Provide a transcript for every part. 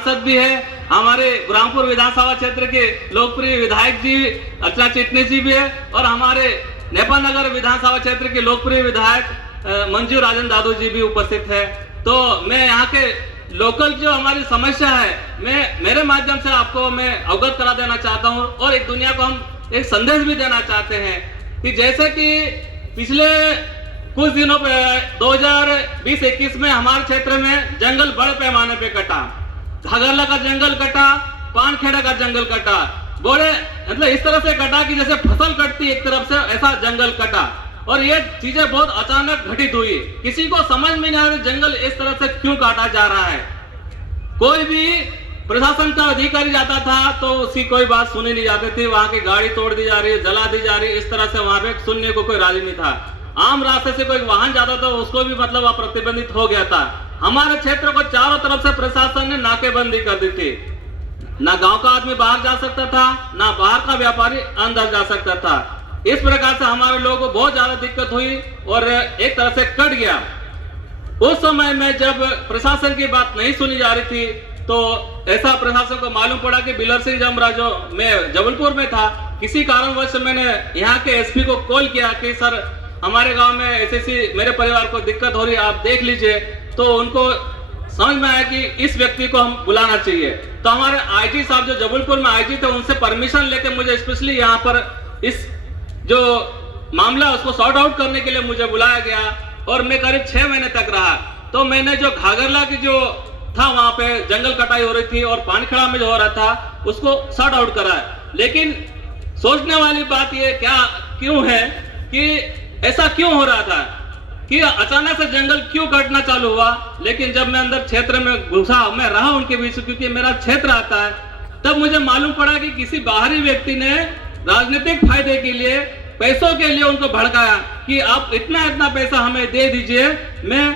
सांसद भी है, हमारे बुरहानपुर विधानसभा क्षेत्र के लोकप्रिय विधायक जी अर्चना चिटनीस जी भी है, और हमारे नेपाल नगर विधानसभा क्षेत्र के लोकप्रिय विधायक मंजू राजन दादू जी भी उपस्थित है। तो मैं यहाँ के लोकल जो हमारी समस्या है, मैं मेरे माध्यम से आपको मैं अवगत करा देना चाहता हूँ, और एक दुनिया को हम एक संदेश भी देना चाहते हैं कि जैसे कि पिछले कुछ दिनों पे 2020-21 में हमारे क्षेत्र में जंगल बड़े पैमाने पे कटा, घाघरला का जंगल कटा, पानखेड़ा का जंगल कटा, बड़े मतलब इस तरह से कटा कि जैसे फसल कटती एक तरफ से, ऐसा जंगल कटा। और ये चीजें बहुत अचानक घटित हुई, किसी को समझ में नहीं आ रहा जंगल इस तरह से क्यों काटा जा रहा है। कोई भी प्रशासन का अधिकारी जाता था तो उसकी कोई बात सुनी नहीं जाती थी, वहां की गाड़ी तोड़ दी जा रही है, जला दी जा रही है, इस तरह से वहां पे सुनने को कोई राजी नहीं था। आम रास्ते से कोई वाहन जाता था उसको भी मतलब वह प्रतिबंधित हो गया था। हमारे क्षेत्र को चारों तरफ से प्रशासन ने नाकेबंदी कर दी थी, ना गांव का आदमी बाहर जा सकता था, ना बाहर का व्यापारी अंदर जा सकता था। इस प्रकार से हमारे लोगों को बहुत ज्यादा दिक्कत हुई और एक तरह से कट गया। उस समय में जब प्रशासन की बात नहीं सुनी जा रही थी तो ऐसा प्रशासन को मालूम पड़ा कि बिलर सिंह जमरा, जो मैं जबलपुर में था, किसी कारणवश मैंने यहाँ के एसपी को कॉल किया कि सर हमारे गांव में ऐसी मेरे परिवार को दिक्कत हो रही है, आप देख लीजिए। तो उनको समझ में आया कि इस व्यक्ति को हम बुलाना चाहिए। तो हमारे आईजी साहब जो जबलपुर में आईजी थे उनसे परमिशन लेके मुझे स्पेशली यहाँ पर इस जो मामला उसको सॉर्ट आउट करने के लिए मुझे बुलाया गया, और मैं करीब 6 महीने तक रहा। तो मैंने जो घाघरला की जो था वहां पे जंगल कटाई हो रही थी और पानखेड़ा में जो हो रहा था उसको सॉर्ट आउट करा। लेकिन सोचने वाली बात ये क्यों है कि ऐसा क्यों हो रहा था कि अचानक से जंगल क्यों कटना चालू हुआ। लेकिन जब मैं अंदर क्षेत्र में घुसा, मैं रहा उनके बीच क्योंकि मेरा क्षेत्र आता है, तब मुझे मालूम पड़ा कि किसी बाहरी व्यक्ति ने राजनीतिक फायदे के लिए, पैसों के लिए उनको भड़काया कि आप इतना पैसा हमें दे दीजिए, मैं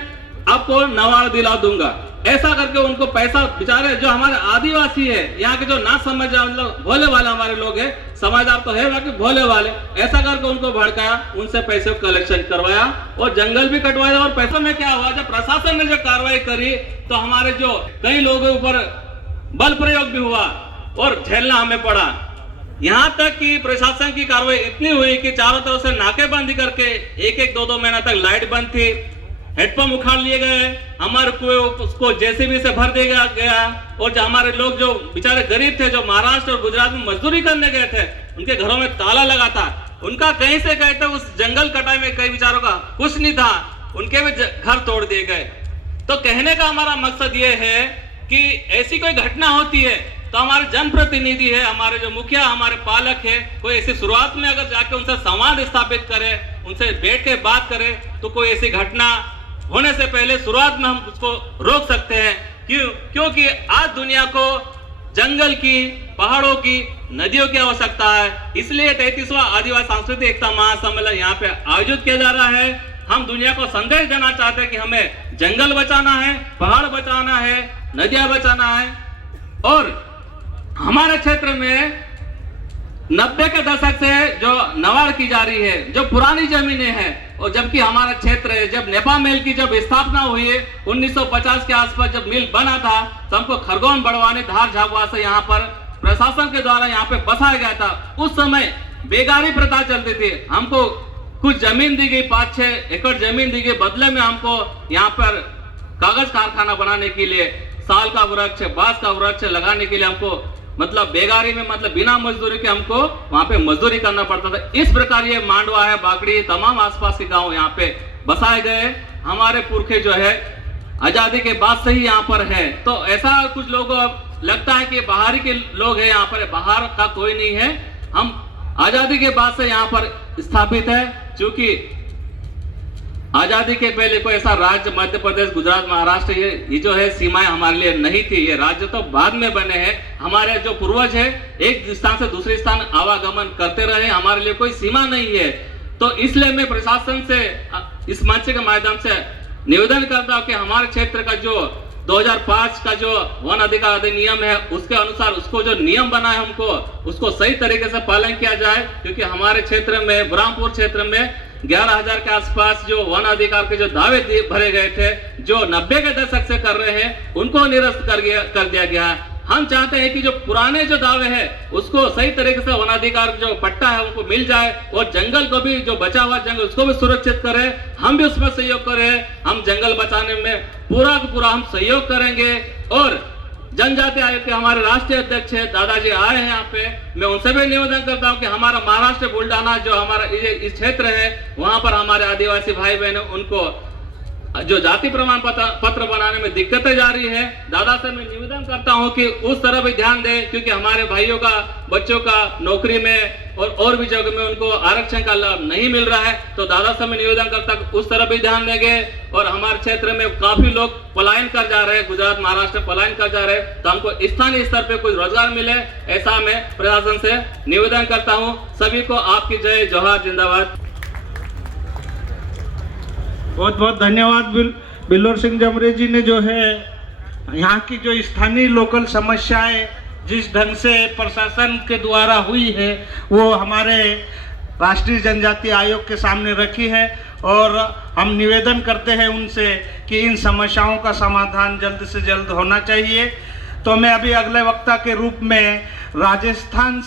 आपको नवाड़ दिला दूंगा। ऐसा करके उनको पैसा, बेचारे जो हमारे आदिवासी है, यहाँ के जो ना समझ मतलब भोले वाले हमारे लोग हैं, समझदार तो है बाकी भोले वाले, ऐसा करके उनको भड़काया, उनसे पैसे को कलेक्शन करवाया और जंगल भी कटवाया। और पैसों में क्या हुआ, जब प्रशासन ने जो कार्रवाई करी तो हमारे जो कई लोगों के ऊपर बल प्रयोग भी हुआ और झेलना हमें पड़ा। यहाँ तक कि प्रशासन की कार्रवाई इतनी हुई कि चारों तरफ से नाकेबंदी करके 1-2 महीना तक लाइट बंद थी, हेडपंप उखाड़ लिए गए, हमारे कुएं उसको जेसीबी से भर दिया गया। और जो हमारे लोग जो बेचारे गरीब थे, जो महाराष्ट्र और गुजरात में मजदूरी करने गए थे, उनके घरों में ताला लगा था, उनका कहीं से कहीं तक उस जंगल कटाई में कई बेचारों का कुछ नहीं था, उनके भी घर तोड़ दिए गए। तो कहने का हमारा मकसद ये है कि ऐसी कोई घटना होती है तो हमारे जनप्रतिनिधि है, हमारे जो मुखिया, हमारे पालक है, कोई ऐसी शुरुआत में अगर जाके उनसे संवाद स्थापित करे, उनसे बैठ के बात करे, तो कोई ऐसी घटना होने से पहले शुरुआत में हम उसको रोक सकते हैं। क्योंकि आज दुनिया को जंगल की, पहाड़ों की, नदियों की आवश्यकता है। इसलिए 33वां आदिवासी सांस्कृतिक एकता महासम्मेलन यहाँ पे आयोजित किया जा रहा है। हम दुनिया को संदेश देना चाहते हैं कि हमें जंगल बचाना है, पहाड़ बचाना है, नदियां बचाना है। और हमारे क्षेत्र में 90 के दशक से जो नवाड़ की जा रही है, जो पुरानी जमीनें हैं, और जबकि हमारा क्षेत्र है, जब नेपा मिल की जब स्थापना हुई है 1950 के आसपास जब मिल बना था, तो हमको खरगोन, बड़वानी, धार, झाबुआ से यहाँ पर प्रशासन के द्वारा यहाँ पे बसाया गया था। उस समय बेगारी प्रथा चलती थी, हमको कुछ जमीन दी गई, 5-6 एकड़ जमीन दी गई, बदले में हमको यहाँ पर कागज कारखाना बनाने के लिए साल का वृक्ष, बांस का वृक्ष लगाने के लिए हमको मतलब बेगारी में, मतलब बिना मजदूरी के हमको वहां पे मजदूरी करना पड़ता था। इस प्रकार ये मांडवा है, बागड़ी, तमाम आसपास के गांव यहाँ पे बसाए गए। हमारे पुरखे जो है आजादी के बाद से ही यहाँ पर है। तो ऐसा कुछ लोगों को लगता है कि बाहरी के लोग हैं यहाँ पर, बाहर का कोई नहीं है। हम आजादी के बाद से यहाँ पर स्थापित है। क्योंकि आजादी के पहले कोई ऐसा राज्य मध्य प्रदेश, गुजरात, महाराष्ट्र ये जो है सीमाएं हमारे लिए नहीं थी। ये राज्य तो बाद में बने हैं। हमारे जो पूर्वज है एक स्थान से दूसरे स्थान आवागमन करते रहे, हमारे लिए कोई सीमा नहीं है। तो इसलिए मैं प्रशासन से इस मंच के माध्यम से निवेदन करता हूँ कि हमारे क्षेत्र का जो 2005 का जो वन अधिकार अधिनियम है उसके अनुसार उसको जो नियम बना है हमको उसको सही तरीके से पालन किया जाए। क्योंकि हमारे क्षेत्र में, बुरहानपुर क्षेत्र में 11,000 के आसपास जो वन अधिकार के जो दावे भरे गए थे, जो 90 के दशक से कर रहे हैं, उनको निरस्त कर दिया गया। हम चाहते हैं कि जो पुराने जो दावे हैं उसको सही तरीके से वनाधिकार जो पट्टा है उनको मिल जाए, और जंगल को भी, जो बचा हुआ जंगल उसको भी सुरक्षित करें। हम भी उसमें सहयोग करें। हम जंगल बचाने में पूरा का पूरा हम सहयोग करेंगे। और जनजाति आयोग के हमारे राष्ट्रीय अध्यक्ष है दादाजी आए हैं यहाँ पे, मैं उनसे भी निवेदन करता हूँ कि हमारा महाराष्ट्र बुल्डाना जो हमारा इस क्षेत्र है, वहां पर हमारे आदिवासी भाई बहन उनको जो जाति प्रमाण पत्र बनाने में दिक्कतें जा रही है, दादा से मैं निवेदन करता हूं कि उस तरफ भी ध्यान दें, क्योंकि हमारे भाइयों का, बच्चों का नौकरी में और भी जगह में उनको आरक्षण का लाभ नहीं मिल रहा है। तो दादा से मैं निवेदन करता हूं उस तरफ भी ध्यान देंगे। और हमारे क्षेत्र में काफी लोग पलायन कर जा रहे हैं, गुजरात महाराष्ट्र पलायन कर जा रहे हैं, तो हमको स्थानीय स्तर पे कुछ रोजगार मिले, ऐसा मैं प्रशासन से निवेदन करता हूँ। सभी को आपकी जय जोहार, जिंदाबाद। बहुत बहुत धन्यवाद बिल्लोर सिंह जमरे जी ने जो है यहाँ की जो स्थानीय लोकल समस्याएं जिस ढंग से प्रशासन के द्वारा हुई है वो हमारे राष्ट्रीय जनजाति आयोग के सामने रखी है, और हम निवेदन करते हैं उनसे कि इन समस्याओं का समाधान जल्द से जल्द होना चाहिए। तो मैं अभी अगले वक्ता के रूप में राजस्थान